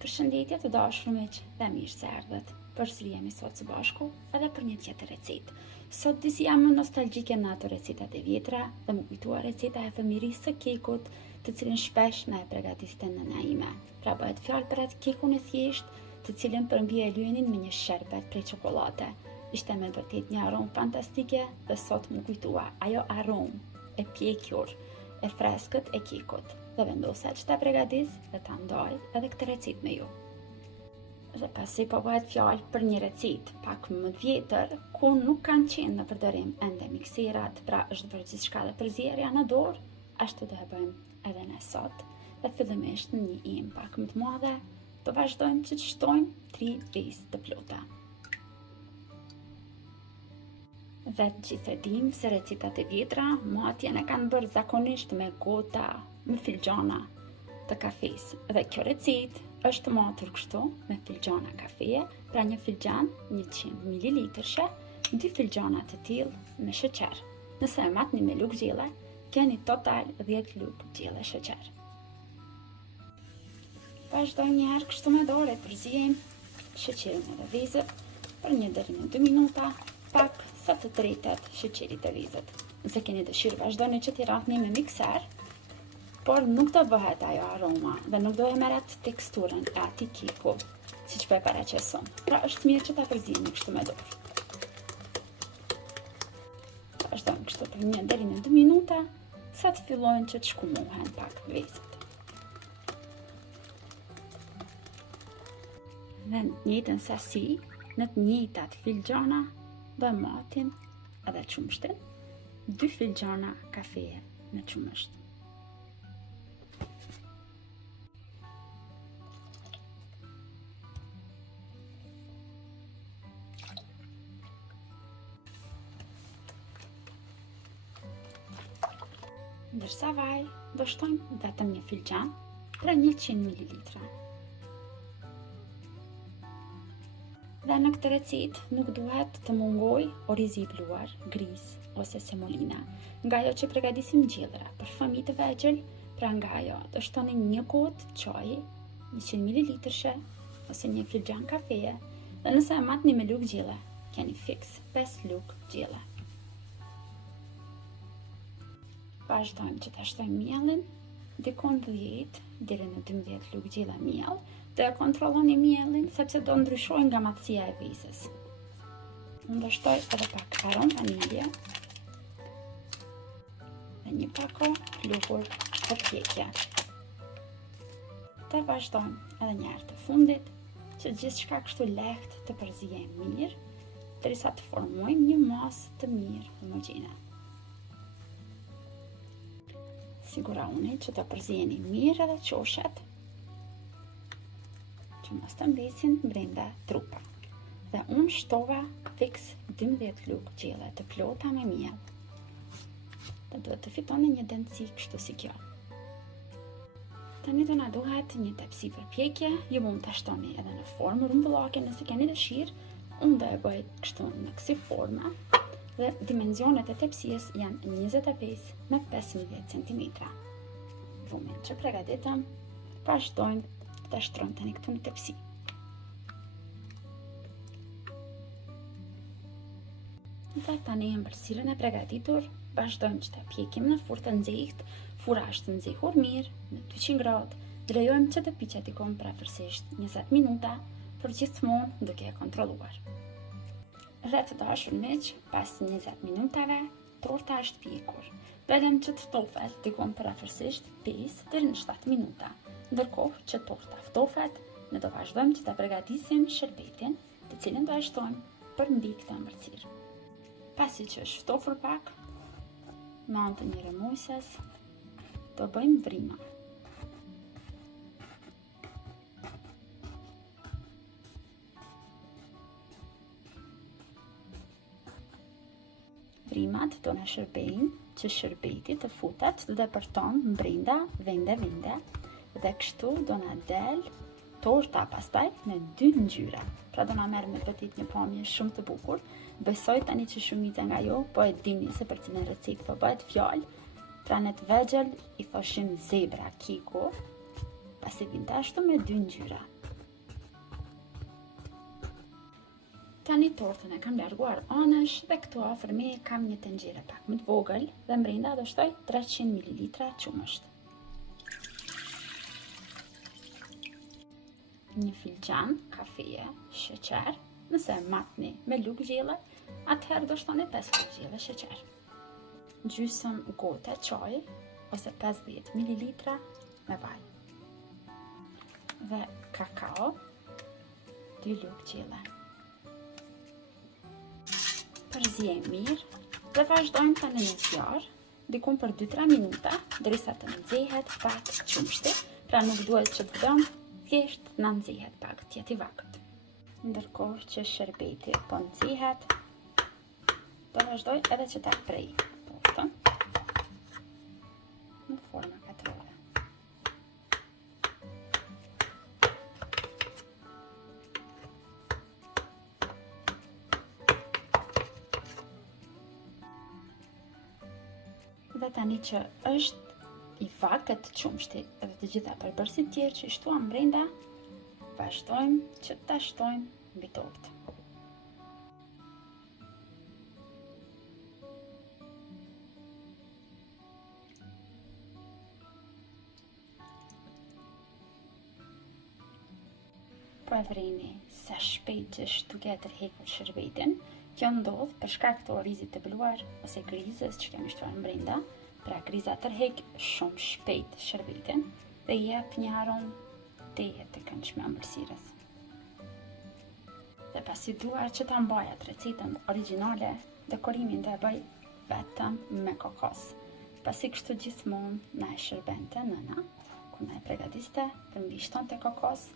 Përshëndetje të dashur miq dhe mirë se erdhët. Përsëri jemi sot së bashku edhe për një tjetër recetë. Sot disi jam nostalgjike në ato recetat e vjetra dhe më kujtua receta e fëmirisë së kekut, të cilin shpesh na e përgatiste nëna ime. Pra bëhet fjalë për atë kekun e thjesht, të cilin përmbi e lyenin me një sherbet prej çokolade. Ishte me vërtet një aromë fantastike dhe sot më kujtua ajo aromë e pjekur, e freskët e kekut. Dhe vendosa që ta përgatis dhe ta ndaj edhe këtë recetë me ju. Dhe pasi po bëhet fjalë për një recetë pak më të vjetër, ku nuk kanë qenë në përdorim ende mikserat, pra është bërë gjithçka dhe përzierja në dorë, ashtu do e bëjmë edhe ne sot. Dhe fillimisht në një im pak më të madhe, do vazhdojmë që të shtojmë 3 vezë të plota. Dhe gjithë e dim se recetat e vjetra, matjen e kanë bërë zakonisht me gota, me filxhana të kafes. Dhe kjo recetë është matur kështu me filxhana kafeje, pra një filxhan 100 ml, 2 filxhana të tillë me sheqer. Nëse e matni me lugë gjelle, keni total 10 lugë gjelle sheqer. Vazhdojmë një herë kështu me dorë, përzijmë sheqerin edhe vezët për 1 deri në 2 minuta, pak sa të tretet sheqerit e vezët. Nëse keni dëshirë, vazhdoni që t'i rrahni me mikser, por nuk do bëhet ajo aroma dhe nuk do e merret teksturën e atij keku, siç po e paraqeson. Pra është mirë që ta përzijeni kështu me dorë. Vazhdojmë kështu për 1 deri në 2 minuta, sa të fillojnë që të shkumohen pak vezët. Dhe në të njëjtën sasi, në të njëjtat filxhana, do e matim edhe qumshtin, 2 filxhana kafeje me qumësht. Ndërsa vaj, do shtojmë vetëm një filxhan për 100 ml. Dhe në këtë recetë nuk duhet të mungoj orizi i bluar, gris ose semolina, nga ajo që përgatisim gjellra për fëmijë të vegjël, pra nga ajo do shtoni një gotë çaji, 100 ml ose një filxhan kafeje, dhe nëse e matni me lugë gjelle, keni fiks 5 lugë gjelle. Vazhdojmë që ta shtojmë mielin, dikon 10 deri në 12 lugë gjelle miell, dhe kontrolloni mielin sepse do ndryshojë nga matësia e vezës. Unë do shtoj edhe pak aromë vanilje dhe një pako pluhur për pjekje. Dhe vazhdojmë edhe një herë të fundit që gjithçka kështu lehtë të përzijejë mirë, derisa të formojmë një masë të mirë homogjene. Sigurohuni që të përzijeni mirë edhe qoshet, që mos të mbesin brenda trupa. Dhe unë shtova fiks 12 lugë gjelle të plota me miell. Dhe duhet të fitoni një dentësi kështu si kjo. Tani do na duhet një tepsi për pjekje, ju mund ta shtoni edhe në formë rumbullake nëse keni dëshirë. Unë do e bëj kështu në kësi forme dhe dimensionet e tepsisë janë 25 me 15 cm. Rumin që përgatitëm, vazhdojmë të shtrojmë tani këtu në tepsi. Dhe tani ëmbëlsirën e përgatitur, vazhdojmë që ta pjekim në furrë të nxehtë. Fura është të nxehur mirë në 200 gradë. Lejojmë që të piqetikon prapërsisht 20 minuta, por gjithmonë duke e kontrolluar. Dhe të dashur miq, pas 20 minutave, torta është pjekur. Vedem që të ftofet dikon prapërsisht 5 deri në 7 minuta. Ndërkohë që torta ftofet, ne do vazhdojmë që ta përgatisim shërbetin, të cilin do e shtojmë përmbi këtë ëmbëlsirë. Pasi që është ftofur pak, me anë të një rrëmueses, do bëjmë vrima. Vrimat do na shërbejnë që shërbeti të futet dhe përton brenda vende, dhe kështu do na del torta pastaj me 2 ngjyra. Pra do na merr me petit një pamje shumë të bukur. Besoj tani që shumica nga ju po e dini se për cilën recetë po bëhet fjalë. Pra në të vegjël i thoshin zebra keku, pasi vinte ashtu me 2 ngjyra. Tani tortën e kam larguar anësh dhe këtu afër me kam një tenxhere pak më të vogël dhe brenda do shtoj 300 ml qumësht. Një filxhan kafeje, sheqer, nëse matni me lugë gjelle, atëherë do shtoni 5 lugë gjelle sheqer. Gjysëm gote çaj ose 50 ml me vaj. Dhe kakao, 2 lugë gjelle. Përzijemi mirë dhe vazhdojmë tani në zjarr, diku për 2-3 minuta, derisa të nxehet pak qumshti, pra nuk duhet që të vëmë, thjesht na nxehet pak, të jetë i vakt. Ndërkohë që sherbeti po nxehet, do vazhdoj edhe që ta prej tortën në forma katrore. Dhe tani që është i vakët qumshti edhe të gjitha përbërësit tjerë që shtuam brenda, vazhdojmë që ta shtojmë mbi tortë. Po e vreni sa shpejt që është duke tërhekur shërbetin. Kjo ndodh për shkak të orizit të bluar ose grizës që kemi shtuar në brenda, pra griza tërhek shumë shpejt shërbetin dhe jep një aromë tejet të këndshme ëmbëlsirës. Dhe pasi dua që ta mbaj atë recetën origjinale, dekorimin do e bëj vetëm me kokos. Pasi kështu gjithmonë na e shërbente nëna, ku na e përgatiste për mbi shtonte kokos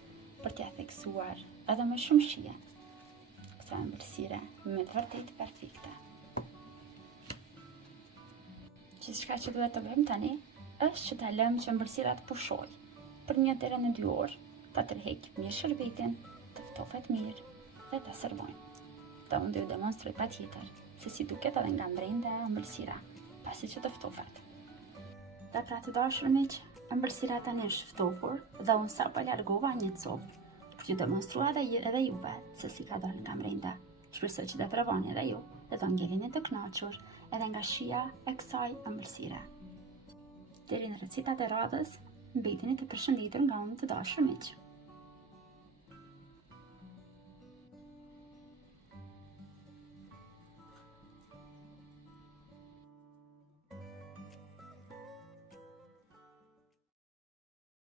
për t'ia theksuar edhe më shumë shije. Këto ëmbëlsire me të vërtet perfekte. Gjithçka që duhet të bëjmë tani është që ta lëmë që ëmbëlsirat pushojë për 1 deri në 2 orë, ta tërheqim mirë shërbetin, të ftofet mirë dhe ta servojmë. Dhe unë do ju demonstroj patjetër se si duket edhe nga brenda ëmbëlsira pasi që të ftofet. Dhe pra të dashur miq, ëmbëlsira tani është ftofur dhe unë sapo largova një copë për t'ju demonstruar edhe juve se si ka dalë nga brenda. Shpresoj që të provoni edhe ju dhe të ngelini të kënaqur edhe nga shija e kësaj ëmbëlsire. Deri në recetat e radhës, mbeteni të përshëndetur nga unë të dashur miq.